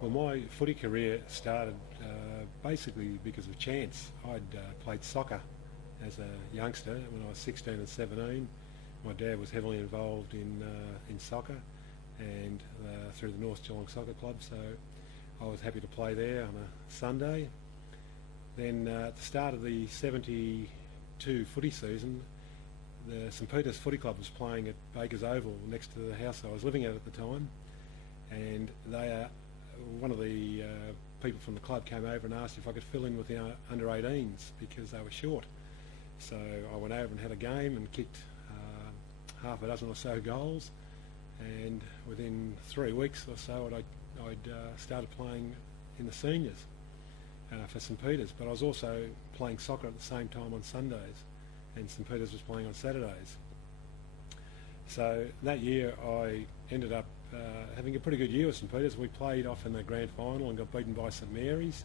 Well, my footy career started basically because of chance. I'd played soccer as a youngster when I was 16 and 17. My dad was heavily involved in soccer and through the North Geelong Soccer Club, so I was happy to play there on a Sunday. Then at the start of the 72 footy season, the St Peter's Footy Club was playing at Baker's Oval next to the house I was living at the time, and one of the people from the club came over and asked if I could fill in with the under-18s because they were short. So I went over and had a game and kicked half a dozen or so goals, and within 3 weeks or so I'd started playing in the seniors for St Peter's, but I was also playing soccer at the same time on Sundays, and St Peter's was playing on Saturdays. So that year I ended up having a pretty good year with St Peter's. We played off in the grand final and got beaten by St Mary's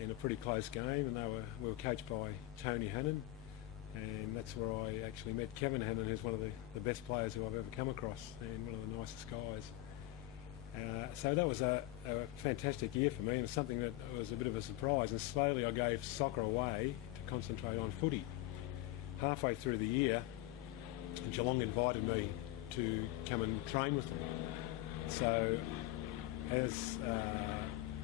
in a pretty close game, and we were coached by Tony Hannon, and that's where I actually met Kevin Hannon, who's one of the best players who I've ever come across and one of the nicest guys. So that was a fantastic year for me, and something that was a bit of a surprise, and slowly I gave soccer away to concentrate on footy. Halfway through the year, Geelong invited me to come and train with them. So as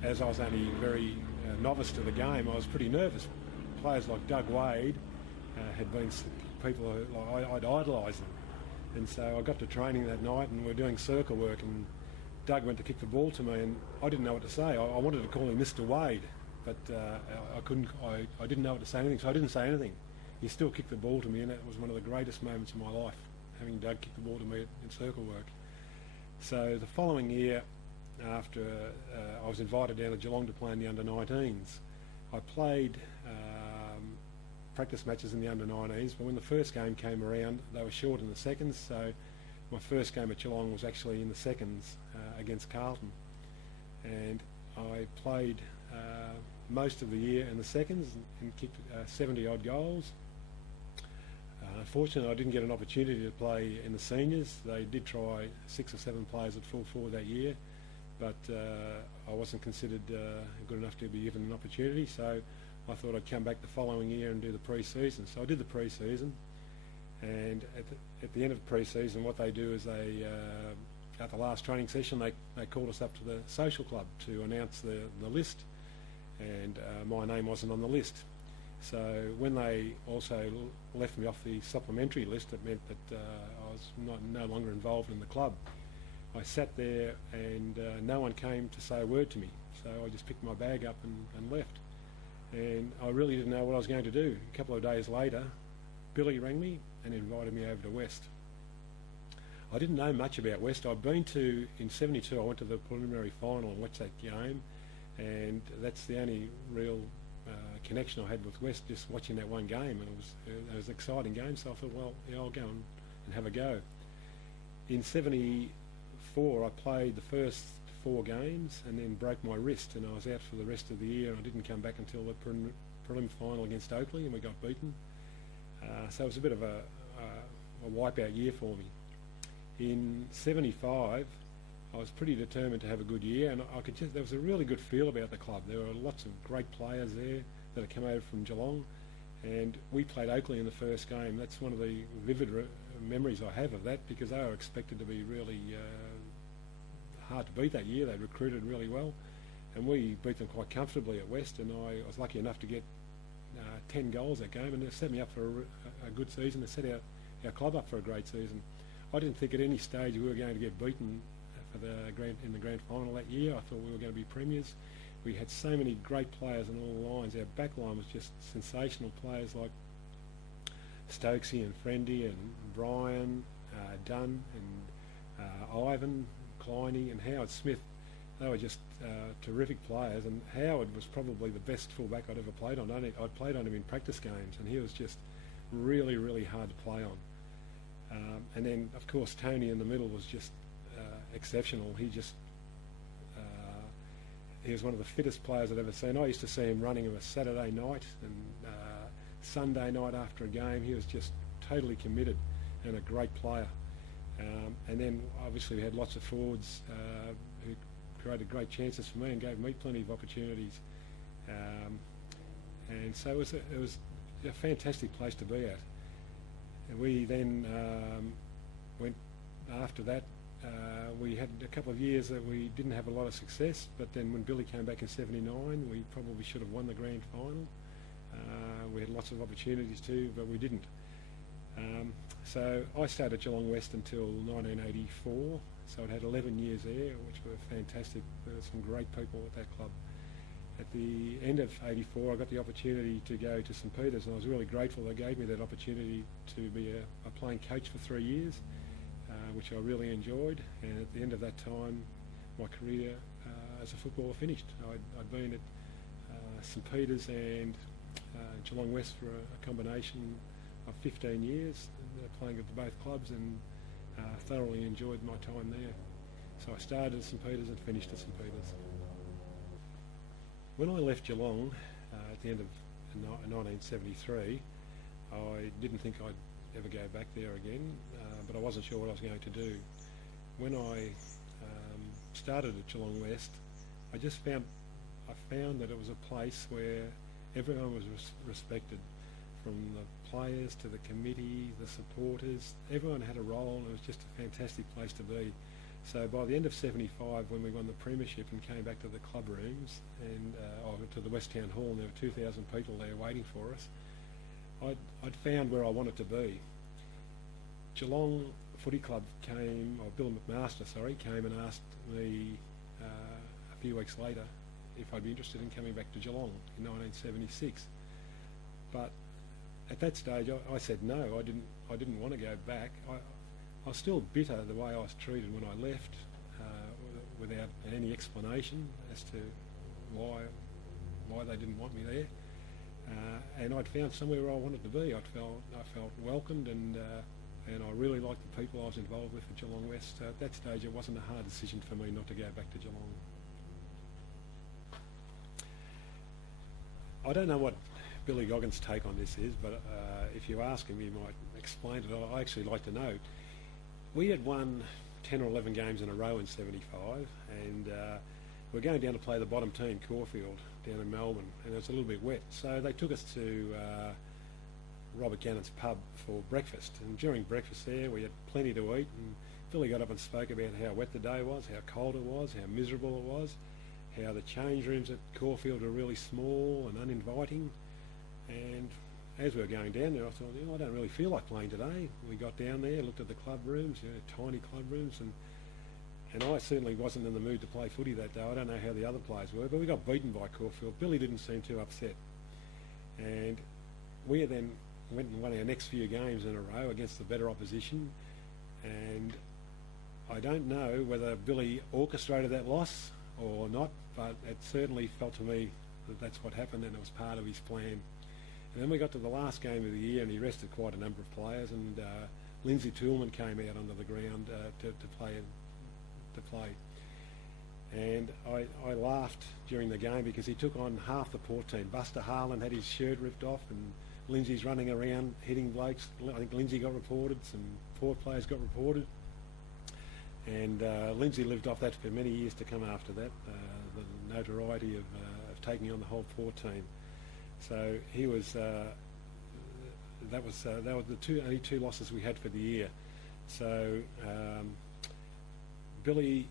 I was only very novice to the game, I was pretty nervous. Players like Doug Wade had been people who I'd idolised them, and so I got to training that night and we were doing circle work, and Doug went to kick the ball to me and I didn't know what to say. I wanted to call him Mr Wade, but I couldn't. I didn't know what to say anything, so I didn't say anything. He still kicked the ball to me, and it was one of the greatest moments of my life, having Doug kick the ball to me in circle work. So the following year, after I was invited down to Geelong to play in the under-19s, I played practice matches in the under-19s, but when the first game came around, they were short in the seconds, so my first game at Geelong was actually in the seconds against Carlton. And I played most of the year in the seconds and kicked 70-odd goals. Unfortunately, I didn't get an opportunity to play in the seniors. They did try 6 or 7 players at full forward that year, but I wasn't considered good enough to be given an opportunity, so I thought I'd come back the following year and do the pre-season. So I did the pre-season, and at the end of the pre-season, what they do is at the last training session, they called us up to the social club to announce the list, and my name wasn't on the list. So when they also left me off the supplementary list, it meant that I was no longer involved in the club. I sat there and no one came to say a word to me, so I just picked my bag up and left. And I really didn't know what I was going to do. A couple of days later, Billy rang me and invited me over to West. I didn't know much about West. In 72 I went to the preliminary final and watched that game, and that's the only real connection I had with West, just watching that one game, and it was an exciting game, so I thought, well, yeah, I'll go and have a go. In 74 I played the first 4 games and then broke my wrist, and I was out for the rest of the year, and I didn't come back until the prelim final against Oakley, and we got beaten. So it was a bit of a wipeout year for me. In 75 I was pretty determined to have a good year, and there was a really good feel about the club. There were lots of great players there that had come over from Geelong, and we played Oakley in the first game. That's one of the vivid memories I have of that, because they were expected to be really hard to beat that year. They recruited really well, and we beat them quite comfortably at West, and I was lucky enough to get 10 goals that game, and it set me up for a good season. It set our club up for a great season. I didn't think at any stage we were going to get beaten in the grand final that year. I thought we were going to be premiers. We had so many great players on all the lines. Our back line was just sensational players like Stokesy and Friendy and Brian Dunn and Ivan Kleiny and Howard Smith. They were just terrific players, and Howard was probably the best fullback I'd ever played on. I'd played on him in practice games, and he was just really, really hard to play on. And then, of course, Tony in the middle was just exceptional. He was one of the fittest players I'd ever seen. I used to see him running on a Saturday night and Sunday night after a game. He was just totally committed and a great player. And then, obviously, we had lots of forwards who created great chances for me and gave me plenty of opportunities. And so it was a fantastic place to be at. And we then went after that. We had a couple of years that we didn't have a lot of success, but then when Billy came back in '79, we probably should have won the grand final. We had lots of opportunities too, but we didn't. So I stayed at Geelong West until 1984, so I had 11 years there, which were fantastic. There were some great people at that club. At the end of '84, I got the opportunity to go to St Peters, and I was really grateful they gave me that opportunity to be a playing coach for 3 years, which I really enjoyed. And at the end of that time, my career as a footballer finished. I'd been at St Peters and Geelong West for a combination of 15 years, playing at both clubs, and thoroughly enjoyed my time there. So I started at St Peters and finished at St Peters. When I left Geelong at the end of 1973, I didn't think I'd ever go back there again, but I wasn't sure what I was going to do. When I started at Geelong West, I found that it was a place where everyone was respected, from the players to the committee, the supporters. Everyone had a role, and it was just a fantastic place to be. So by the end of '75, when we won the premiership and came back to the club rooms and to the West Town Hall, and there were 2,000 people there waiting for us, I'd found where I wanted to be. Geelong Footy Club came, or Bill McMaster, came and asked me a few weeks later if I'd be interested in coming back to Geelong in 1976. But at that stage, I said no. I didn't want to go back. I was still bitter the way I was treated when I left, without any explanation as to why they didn't want me there. And I'd found somewhere where I wanted to be. I felt welcomed, and I really liked the people I was involved with at Geelong West. So at that stage, it wasn't a hard decision for me not to go back to Geelong. I don't know what Billy Goggins' take on this is, but if you ask him, he might explain it. I actually like to know. We had won 10 or 11 games in a row in '75, and we're going down to play the bottom team, Caulfield, down in Melbourne, and it was a little bit wet. So they took us to Robert Gannon's pub for breakfast, and during breakfast there we had plenty to eat, and Billy got up and spoke about how wet the day was, how cold it was, how miserable it was, how the change rooms at Caulfield were really small and uninviting. And as we were going down there, I thought, I don't really feel like playing today. We got down there, looked at the club rooms, tiny club rooms, and I certainly wasn't in the mood to play footy that day. I don't know how the other players were, but we got beaten by Caulfield. Billy didn't seem too upset. And we then went and won our next few games in a row against the better opposition. And I don't know whether Billy orchestrated that loss or not, but it certainly felt to me that that's what happened, and it was part of his plan. And then we got to the last game of the year, and he rested quite a number of players, and Lindsay Toolman came out onto the ground to play. And I laughed during the game because he took on half the Port team. Buster Harlan had his shirt ripped off, and Lindsay's running around hitting blokes. I think Lindsay got reported, some Port players got reported, and Lindsay lived off that for many years to come after that, the notoriety of taking on the whole Port team. So he was. That was the only two losses we had for the year. So Billy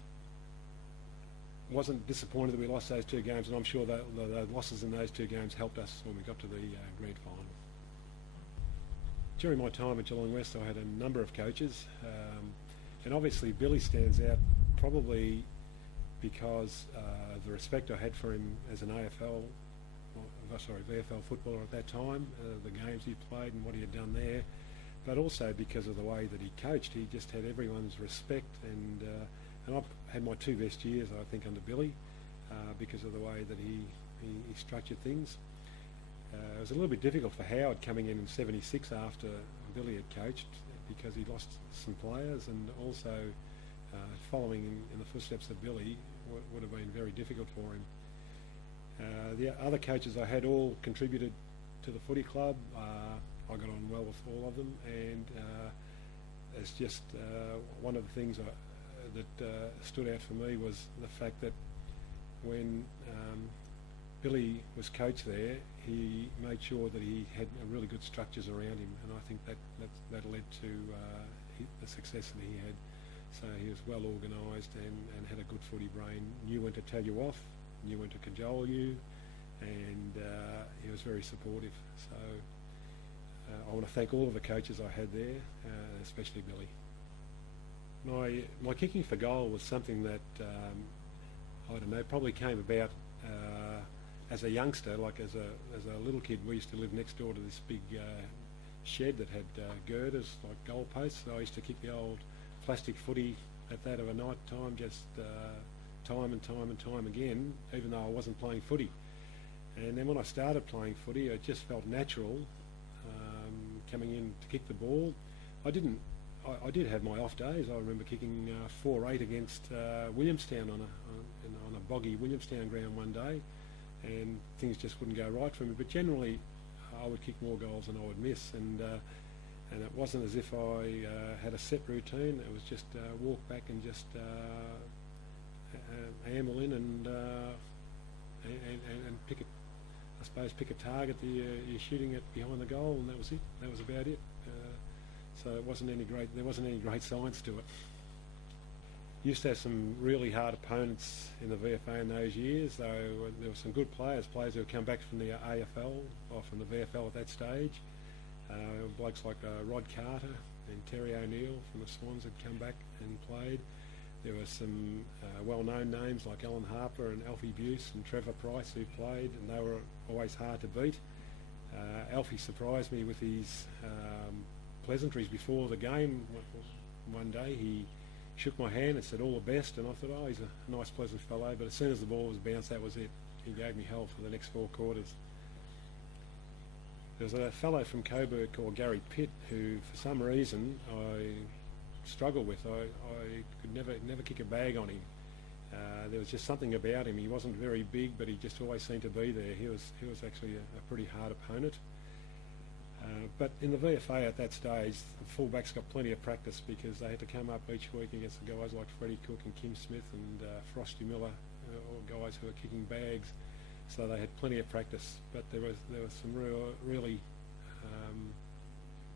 wasn't disappointed that we lost those two games, and I'm sure that the losses in those two games helped us when we got to the grand final. During my time at Geelong West, I had a number of coaches, and obviously Billy stands out probably because of the respect I had for him as an VFL footballer at that time, the games he played and what he had done there, but also because of the way that he coached. He just had everyone's respect, and I've had my two best years, I think, under Billy, because of the way that he structured things. It was a little bit difficult for Howard coming in '76 after Billy had coached, because he lost some players, and also following in the footsteps of Billy would have been very difficult for him. The other coaches I had all contributed to the footy club. I got on well with all of them, and it's just one of the things that stood out for me was the fact that when Billy was coach there, he made sure that he had really good structures around him, and I think that led to the success that he had. So he was well organised and had a good footy brain, knew when to tell you off, knew when to cajole you, and he was very supportive. So I want to thank all of the coaches I had there, especially Billy. My kicking for goal was something that, I don't know, probably came about as a youngster. Like as a little kid, we used to live next door to this big shed that had girders, like goal posts. So I used to kick the old plastic footy at that of a night time, just time and time again, even though I wasn't playing footy. And then when I started playing footy, it just felt natural coming in to kick the ball. I did have my off days. I remember kicking 4-8 against Williamstown on a boggy Williamstown ground one day, and things just wouldn't go right for me. But generally, I would kick more goals than I would miss, and it wasn't as if I had a set routine. It was just walk back and just amble in and pick it. I suppose pick a target that you're shooting at behind the goal, and that was it. That was about it. So it wasn't any great. There wasn't any great science to it. Used to have some really hard opponents in the VFA in those years. Though there were some good players who had come back from the AFL or from the VFL at that stage. Blokes like Rod Carter and Terry O'Neill from the Swans had come back and played. There were some well-known names like Alan Harper and Alfie Buse and Trevor Price who played, and they were always hard to beat. Alfie surprised me with his pleasantries before the game. One day he shook my hand and said all the best, and I thought, oh, he's a nice pleasant fellow, but as soon as the ball was bounced, that was it. He gave me hell for the next 4 quarters. There was a fellow from Coburg called Gary Pitt who, for some reason, I struggled with. I could never kick a bag on him. There was just something about him. He wasn't very big, but he just always seemed to be there. He was actually a pretty hard opponent. But in the VFA at that stage, the fullbacks got plenty of practice because they had to come up each week against the guys like Freddie Cook and Kim Smith and Frosty Miller, all guys who were kicking bags. So they had plenty of practice. But there was some really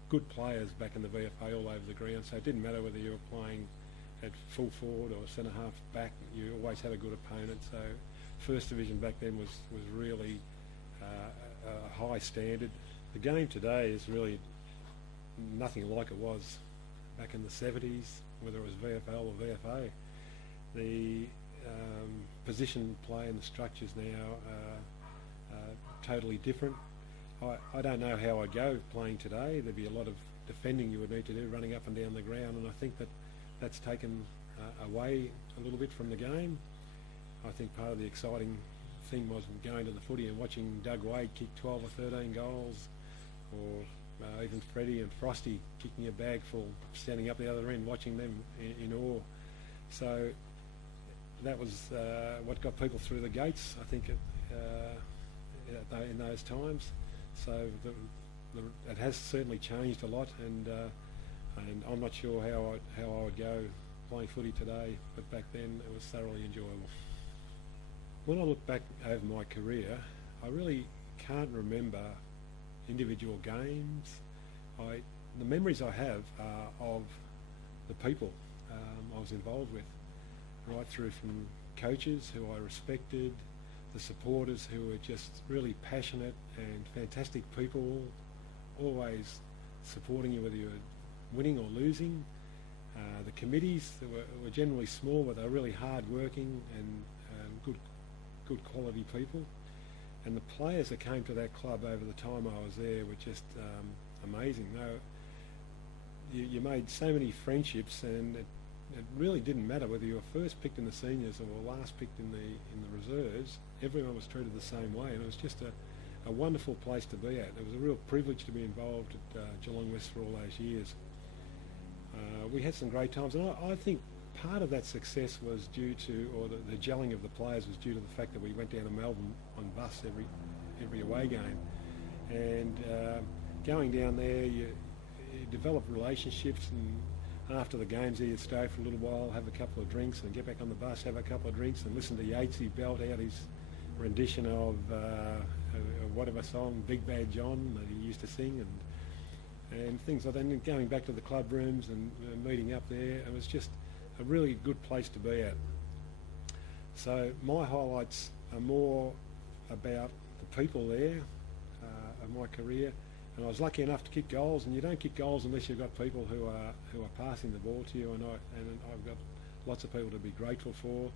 good players back in the VFA all over the ground. So it didn't matter whether you were playing at full forward or centre half back. You always had a good opponent. So First Division back then was really a high standard. The game today is really nothing like it was back in the 70s, whether it was VFL or VFA. The position play and the structures now are totally different. I don't know how I'd go playing today. There'd be a lot of defending you would need to do, running up and down the ground, and I think that's taken away a little bit from the game. I think part of the exciting thing was going to the footy and watching Doug Wade kick 12 or 13 goals, or even Freddie and Frosty kicking a bag full, standing up the other end, watching them in awe. So that was what got people through the gates, I think, in those times. So it has certainly changed a lot, and I'm not sure how I would go playing footy today, but back then it was thoroughly enjoyable. When I look back over my career, I really can't remember individual games. The memories I have are of the people I was involved with, right through from coaches who I respected, the supporters who were just really passionate and fantastic people, always supporting you whether you were winning or losing. The committees that were generally small, but they were really hard-working and good quality people. And the players that came to that club over the time I was there were just amazing. You made so many friendships, and it really didn't matter whether you were first picked in the seniors or last picked in the reserves. Everyone was treated the same way, and it was just a wonderful place to be at. It was a real privilege to be involved at Geelong West for all those years. We had some great times, and I think part of that success was due to, or the gelling of the players was due to the fact that we went down to Melbourne on bus every away game, and going down there you develop relationships, and after the games there, you'd stay for a little while, have a couple of drinks, and get back on the bus, have a couple of drinks, and listen to Yatesy belt out his rendition of whatever song, Big Bad John, that he used to sing, and things like that. And going back to the club rooms and meeting up there, it was just a really good place to be at. So my highlights are more about the people there of my career. And I was lucky enough to kick goals, and you don't kick goals unless you've got people who are passing the ball to you, and I've got lots of people to be grateful for.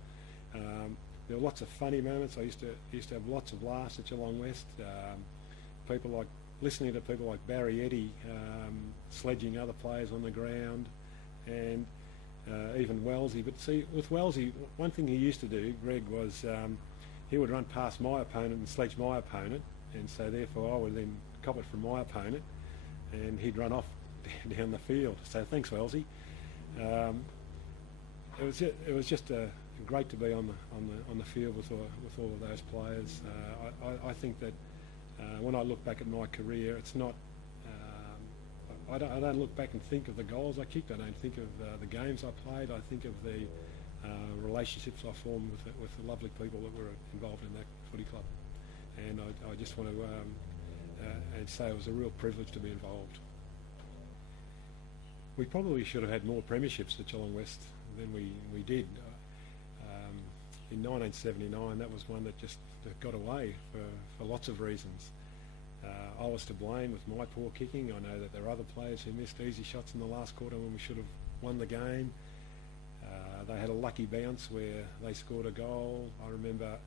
There were lots of funny moments. I used to have lots of laughs at Geelong West. Listening to people like Barry Eddy sledging other players on the ground, and even Wellesley. But see, with Wellesley, one thing he used to do, Greg, was he would run past my opponent and sledge my opponent, and so therefore I would then cop it from my opponent, and he'd run off down the field. So thanks, Wellesley. It was just great to be on the field with all of those players. I think that when I look back at my career, it's not. I don't look back and think of the goals I kicked. I don't think of the games I played. I think of the relationships I formed with the lovely people that were involved in that footy club, and I just want to say it was a real privilege to be involved. We probably should have had more premierships at Geelong West than we did. In 1979, that was one that just got away for lots of reasons. I was to blame with my poor kicking. I know that there are other players who missed easy shots in the last quarter when we should have won the game. They had a lucky bounce where they scored a goal. I remember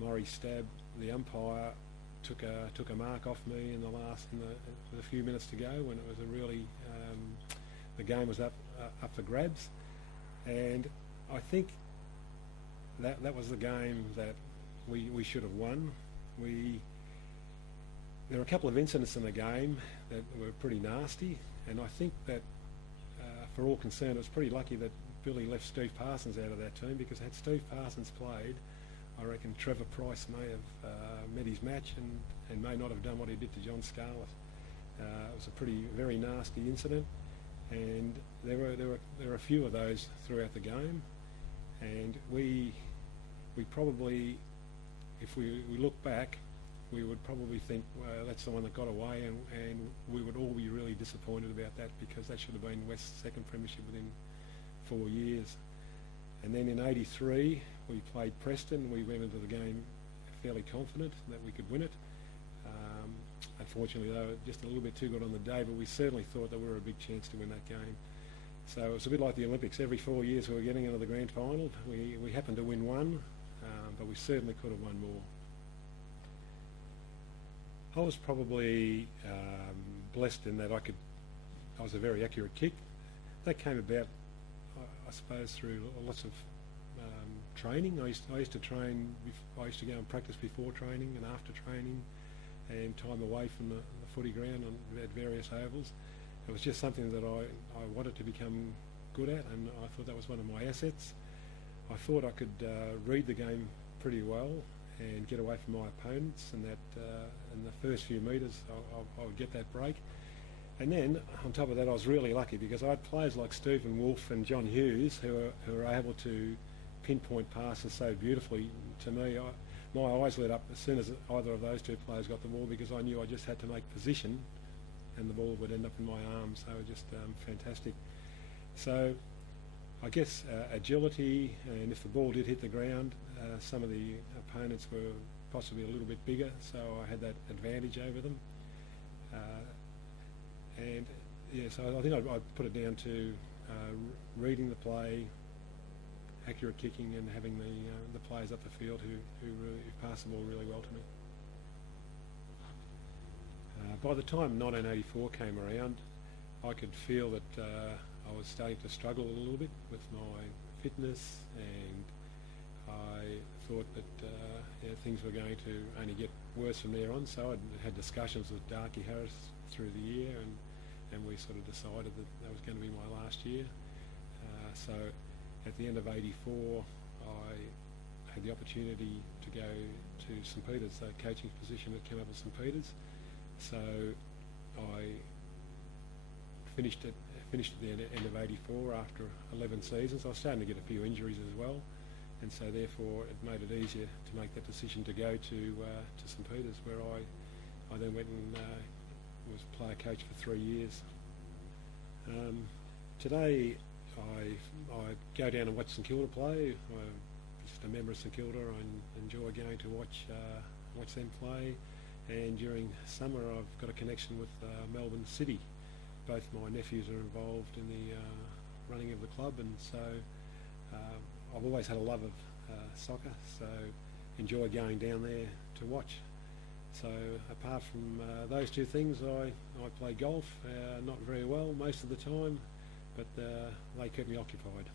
Murray Stab, the umpire, took a mark off me in the few minutes to go when it was a really the game was up for grabs, and I think that was the game that we should have won. There were a couple of incidents in the game that were pretty nasty, and I think that for all concerned, it was pretty lucky that Billy left Steve Parsons out of that team, because had Steve Parsons played, I reckon Trevor Price may have met his match and may not have done what he did to John Scarlett. It was a very nasty incident, and there were a few of those throughout the game, and we probably, if we look back, we would probably think, well, that's the one that got away, and we would all be really disappointed about that, because that should have been West's second premiership within 4 years. And then in '83, we played Preston. We went into the game fairly confident that we could win it. Unfortunately, they were just a little bit too good on the day, but we certainly thought that we were a big chance to win that game. So it's a bit like the Olympics. Every 4 years we were getting into the grand final. We happened to win one, but we certainly could have won more. I was probably blessed in that I was a very accurate kick. That came about, I suppose, through lots of training. I used to train. I used to go and practice before training and after training, and time away from the footy ground at various ovals. It was just something that I wanted to become good at, and I thought that was one of my assets. I thought I could read the game pretty well and get away from my opponents, and that in the first few metres I would get that break. And then on top of that, I was really lucky because I had players like Stephen Wolfe and John Hughes who were able to pinpoint passes so beautifully to me. My eyes lit up as soon as either of those two players got the ball, because I knew I just had to make position and the ball would end up in my arms. They were just fantastic. So I guess agility, and if the ball did hit the ground, some of the opponents were possibly a little bit bigger, so I had that advantage over them. And yeah, so I think I'd put it down to reading the play, accurate kicking, and having the players up the field who passed the ball really well to me. By the time 1984 came around, I could feel that I was starting to struggle a little bit with my fitness, and I thought that things were going to only get worse from there on. So I'd had discussions with Darky Harris through the year, and we sort of decided that was going to be my last year. So at the end of '84, I had the opportunity to go to St Peters. The coaching position had come up at St Peters. So I finished finished at the end of '84 after 11 seasons. I was starting to get a few injuries as well, and so therefore it made it easier to make that decision to go to St Peter's, where I then went and was player coach for 3 years. Today I go down and watch St Kilda play. I'm just a member of St Kilda. I enjoy going to watch them play, and during summer I've got a connection with Melbourne City. Both my nephews are involved in the running of the club, and so I've always had a love of soccer, so enjoy going down there to watch. So apart from those two things, I play golf, not very well most of the time, but they keep me occupied.